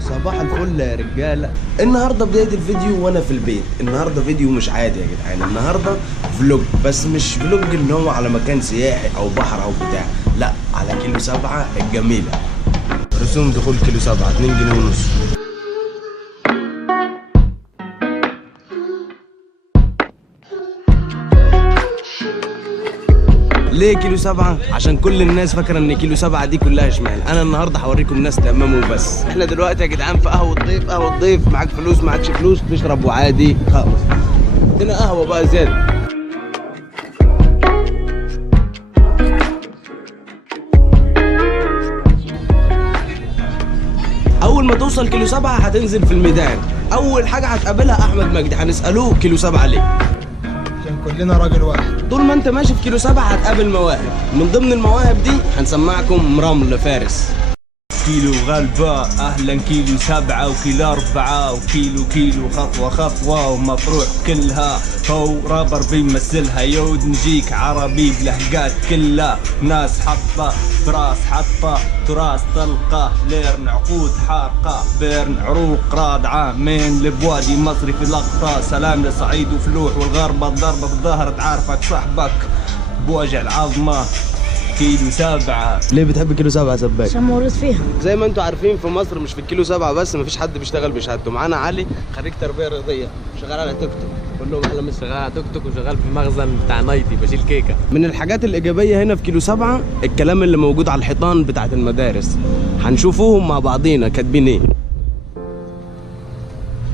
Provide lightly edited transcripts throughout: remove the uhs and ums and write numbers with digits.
صباح الفل يا رجاله. النهارده بدايه الفيديو وانا في البيت. النهارده فيديو مش عادي يا جدعان، النهارده فلوج، بس مش فلوج اللي هو على مكان سياحي او بحر او بتاع، لا، على كيلو 7 الجميله. رسوم دخول كيلو 7 2 جنيه ونص. ليه كيلو 7؟ عشان كل الناس فاكره ان كيلو 7 دي كلها شمال. انا النهارده هوريكم ناس تمام وبس. احنا دلوقتي يا جدعان في قهوه ضيف. قهوه ضيف، معاك فلوس معاكش فلوس تشرب وعادي خالص. عندنا قهوه بقى زياده. اول ما توصل كيلو 7 هتنزل في الميدان، اول حاجه هتقابلها احمد مجدي. هنسالوه كيلو 7 ليه؟ عشان كلنا راجل واحد. طول ما انت ماشي في كيلو 7 هتقابل مواهب. من ضمن المواهب دي هنسمعكم رمل فارس. كيلو غلبة أهلا كيلو 7 وكيلو 4 وكيلو خطوة ومطروح كلها هو رابر بيمثلها. يود نجيك عربي بلهجات كلها، ناس حطة براس حطة تراس طلقة ليرن عقود حارقة بيرن عروق رادعة من لبوادي مصري في لقطة. سلام لصعيد وفلوح والغربة الضربة بالظهر تعرفك صاحبك بوجع العظمة. كيلو 7. ليه بتحب كيلو 7 يا سباك؟ عشان مولود فيها. زي ما انتوا عارفين في مصر مش في الكيلو 7 بس مفيش حد بيشتغل بشهادته. معانا علي خريج تربيه رياضيه شغال على توك توك. قول لهم اهلا. شغال على توك توك وشغال في مخزن بتاع نايتي بشيل كيكه. من الحاجات الايجابيه هنا في كيلو 7 الكلام اللي موجود على الحيطان بتاعت المدارس. هنشوفوهم مع بعضينا كاتبين ايه.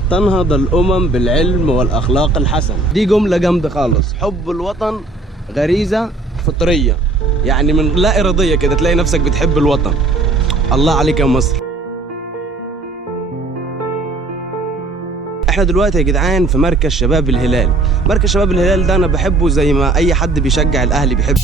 تنهض الامم بالعلم والاخلاق الحسنه. دي جمله جامده خالص. حب الوطن غريزه فطريه، يعني من لا اراديه كده تلاقي نفسك بتحب الوطن. الله عليك يا مصر. احنا دلوقتي يا جدعان في مركز شباب الهلال. مركز شباب الهلال ده انا بحبه زي ما اي حد بيشجع الاهلي بيحب.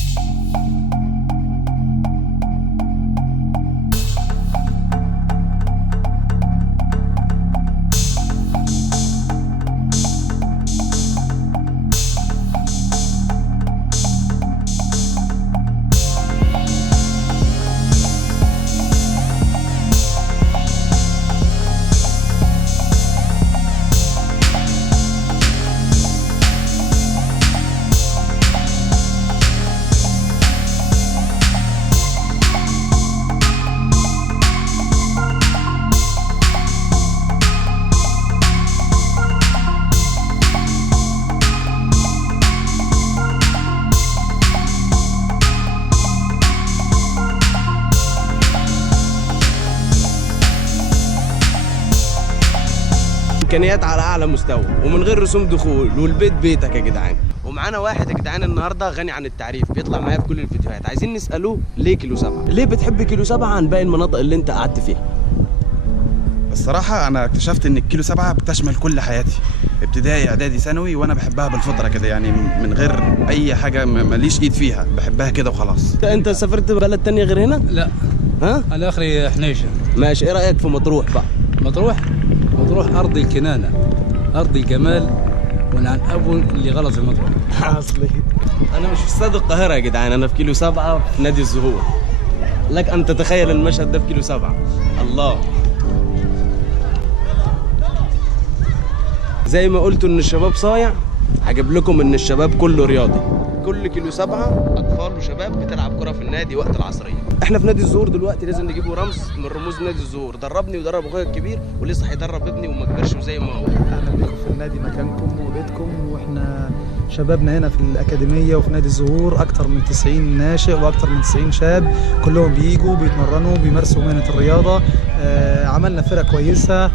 امكانيات على اعلى مستوى ومن غير رسوم دخول، والبيت بيتك يا جدعان. ومعانا واحد يا جدعان النهارده غني عن التعريف، بيطلع معايا في كل الفيديوهات. عايزين نساله ليه كيلو 7؟ ليه بتحب كيلو 7 عن باقي المناطق اللي انت قعدت فيها؟ الصراحة أنا اكتشفت إن الكيلو 7 بتشمل كل حياتي، ابتدائي إعدادي ثانوي، وأنا بحبها بالفطرة كده، يعني من غير أي حاجة ماليش إيد فيها، بحبها كده وخلاص. انت سافرت بلد تانية غير هنا؟ لا. ها؟ على آخري حنيشة. ماشي، إيه رأيك في مطروح بقى؟ مطروح أرض الكنانة، أرض الجمال، ونعم أبو اللي غلط في مطروح. أصلي أنا مش في استاد القاهرة يا جدعان، أنا في كيلو 7 في نادي الزهور. لك أن تتخيل المشهد ده في كيلو 7. الله. زي ما قلتوا ان الشباب صايع، هجيب لكم ان الشباب كله رياضي. كل كيلو 7 اطفال وشباب بتلعب كرة في النادي وقت العصريه. احنا في نادي الزهور دلوقتي، لازم نجيبه رمز من رموز نادي الزهور. دربني ودرب اخويا الكبير ولسه هيدرب ابني وما كبرش وزي ما هو. اهلا بكم في النادي، مكانكم وبيتكم. واحنا شبابنا هنا في الأكاديمية وفي نادي الزهور أكتر من 90 ناشئ وأكتر من 90 شاب، كلهم بيجوا بيتمرنوا بيمارسوا مهنة الرياضة. عملنا فرق كويسة،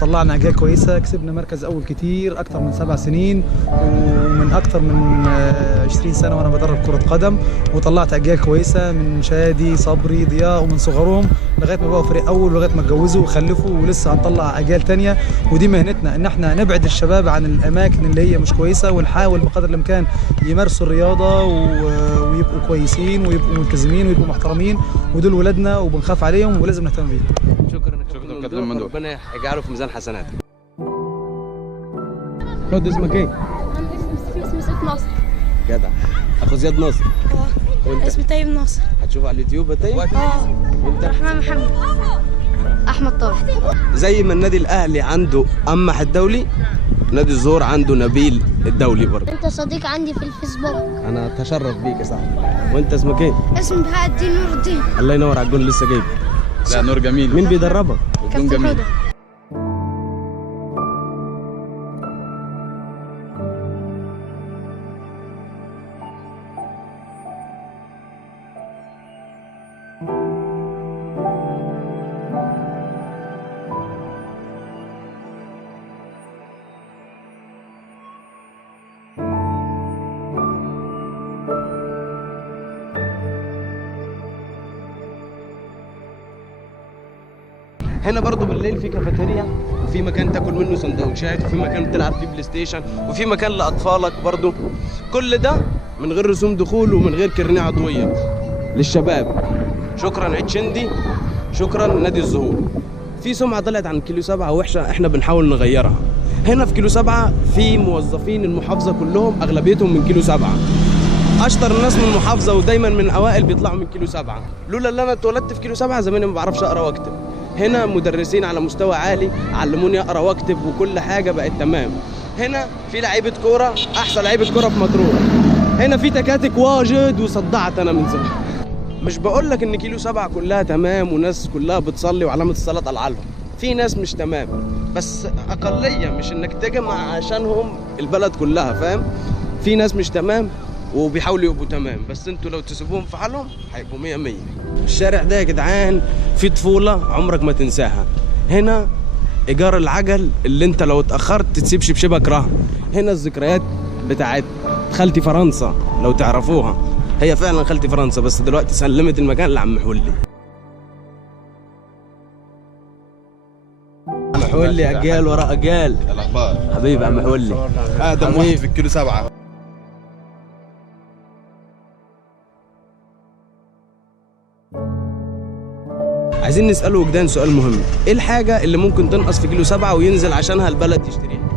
طلعنا أجيال كويسة، كسبنا مركز أول كتير أكتر من 7 سنين، ومن أكتر من 20 سنة وأنا بدرب كرة قدم، وطلعت أجيال كويسة من شادي صبري ضياء ومن صغرهم لغاية ما بقوا فريق أول ولغاية ما اتجوزوا وخلفوا، ولسه هنطلع أجيال تانية. ودي مهنتنا، إن احنا نبعد الشباب عن الأماكن اللي هي مش كويسة، ونحاول بقدر الإمكان يمارسوا الرياضة ويبقوا كويسين ويبقوا ملتزمين ويبقوا محترمين، ودول ولادنا وبنخاف عليهم ولازم نهتم بيهم. شكرا شكرا من دول. ربنا يجعله في ميزان حسناتك. خد اسمك ايه؟ انا اسمي سيف ناصر. جدع. اخو زياد ناصر. وانت؟ اسمي طيب ناصر. هتشوف على اليوتيوب يا طيب؟ وانت؟ عبد الرحمن محمد. احمد طارق. زي ما النادي الاهلي عنده قمح الدولي، نادي الزهور عنده نبيل الدولي برضه. انت صديق عندي في الفيسبوك. انا اتشرف بيك يا صاحبي. وانت اسمك ايه؟ اسمي بهاء الدين نور الدين. الله ينور على الجون لسه جايب. لا نور جميل. مين بيدربك؟ جون جميل. هنا برضو بالليل في كافيتيريا، وفي مكان تاكل منه سندوتشات، وفي مكان تلعب فيه بلاي ستيشن، وفي مكان لاطفالك برضو. كل ده من غير رسوم دخول ومن غير كرنيه عضويه للشباب. شكرا عيد شندي، شكرا نادي الزهور. في سمعه طلعت عن كيلو 7 وحشه، احنا بنحاول نغيرها. هنا في كيلو 7 في موظفين المحافظه كلهم اغلبيتهم من كيلو 7. اشطر الناس من المحافظه ودايما من اوائل بيطلعوا من كيلو 7. لولا اللي انا اتولدت في كيلو 7 زماني ما بعرفش اقرا واكتب. هنا مدرسين على مستوى عالي علموني اقرا واكتب وكل حاجه بقت تمام. هنا في لعيبه كوره، احسن لعيبه كوره في مطروح. هنا في تكاتك واجد وصدعت انا من زمان. مش بقول لك ان كيلو 7 كلها تمام وناس كلها بتصلي وعلامه الصلاه طالعه لهم. في ناس مش تمام بس اقليه، مش انك تجمع عشانهم البلد كلها، فاهم؟ في ناس مش تمام وبيحاولوا يبقوا تمام، بس انتوا لو تسيبوهم في حالهم هيبقوا 100 100. الشارع ده يا جدعان في طفوله عمرك ما تنساها. هنا ايجار العجل اللي انت لو اتاخرت تسيب شبشبك رهن. هنا الذكريات بتاعت خالتي فرنسا لو تعرفوها، هي فعلا خالتي فرنسا بس دلوقتي سلمت المكان لعم حولي. عم حولي اجيال ورا اجيال. الاخبار حبيبي عم حولي، اقدم واحد في الكيلو 7. عايزين نسأله وجدان سؤال مهم، ايه الحاجة اللي ممكن تنقص في كيلو 7 وينزل عشانها البلد يشتريها؟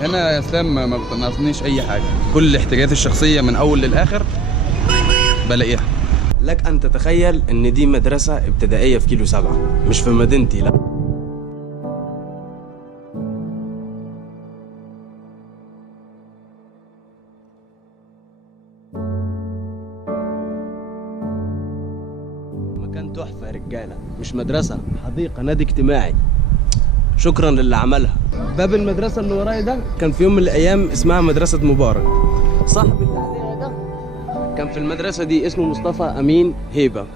هنا يا اسلام ما بتنقصنيش اي حاجه، كل احتياجاتي الشخصيه من اول للاخر بلاقيها. لك ان تتخيل ان دي مدرسة ابتدائية في كيلو 7، مش في مدينتي، لا. مكان تحفة يا رجالة، مش مدرسة، حديقة، نادي اجتماعي. شكرا للي عملها. باب المدرسة اللي ورايا ده كان في يوم من الأيام اسمها مدرسة مبارك. صاحبي اللي عليها ده كان في المدرسة دي اسمه مصطفى أمين هيبة،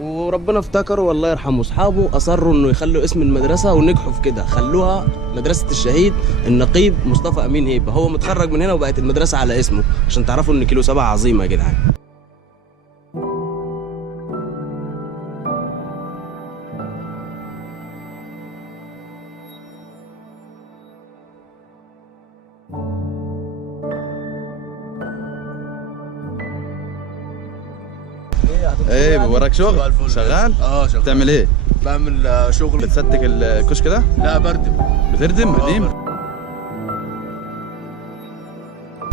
وربنا افتكره والله يرحمه. أصحابه أصروا إنه يخلوا اسم المدرسة ونجحوا في كده، خلوها مدرسة الشهيد النقيب مصطفى أمين هيبة. هو متخرج من هنا وبقت المدرسة على اسمه، عشان تعرفوا إن كيلو 7 عظيمة يا جدعان. ايه وراك شغل؟ شغال؟ شغال. بتعمل ايه؟ بعمل شغل. بتسدك الكشك ده؟ لا بردم. بتردم؟ قديم؟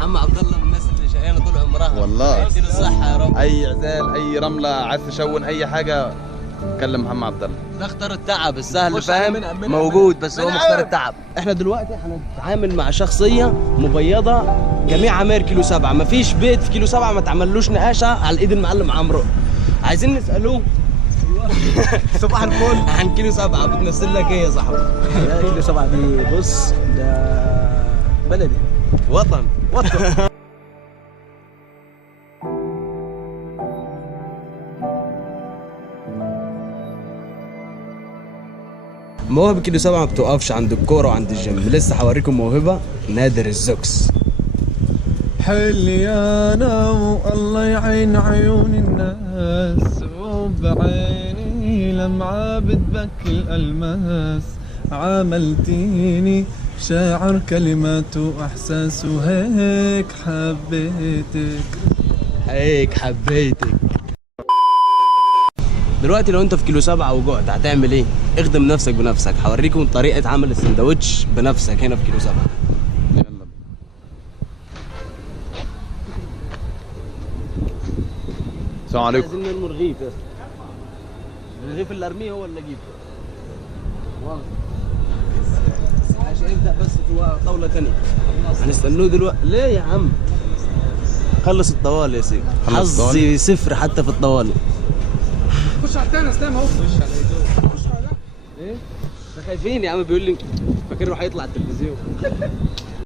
عم عبد الله من الناس اللي شقيانه طول عمرها. والله. يديله الصحه يا رب. اي عزال، اي رمله، عايز تشون اي حاجه كلم محمد عبد الله. ده اختار التعب السهل، خش على فاهم؟ من موجود بس هو مختار التعب. احنا دلوقتي هنتعامل مع شخصية مبيضة جميع عماير كيلو 7. مفيش بيت في كيلو 7 ما تعملوش نقاشة على ايد المعلم عمرو. عايزين نسألوه صباح الفل عن كيلو 7 بتمثل لك ايه يا صاحبي؟ لا كيلو 7 دي بص ده بلدي، وطن. مواهب كيلو 7 ما بتوقفش عند الكورة وعند الجيم. لسه هوريكم موهبة نادر الزوكس. حليانة والله يعين عيون الناس، وبعيني لمعة بتبكي الألماس. عاملتيني شاعر كلمات وإحساس، وهيك حبيتك. دلوقتي لو انت في كيلو 7 وجعت هتعمل ايه؟ اخدم نفسك بنفسك. هوريكم طريقة عمل السندوتش بنفسك هنا في كيلو 7. يلا. السلام عليكم. عايزين نرمي رغيف يا اسطى. الرغيف اللي ارميه هو اللي اجيبه. عشان ابدا بس في طاوله ثانيه هنستنوه دلوقتي. ليه يا عم؟ خلص الطوال يا سيدي. خلص الطوال. حظي صفر حتى في الطوال. خش على الثاني اسلام اهو. ايه؟ ده خايفين يا عم، بيقول لي فاكر هيطلع على التلفزيون.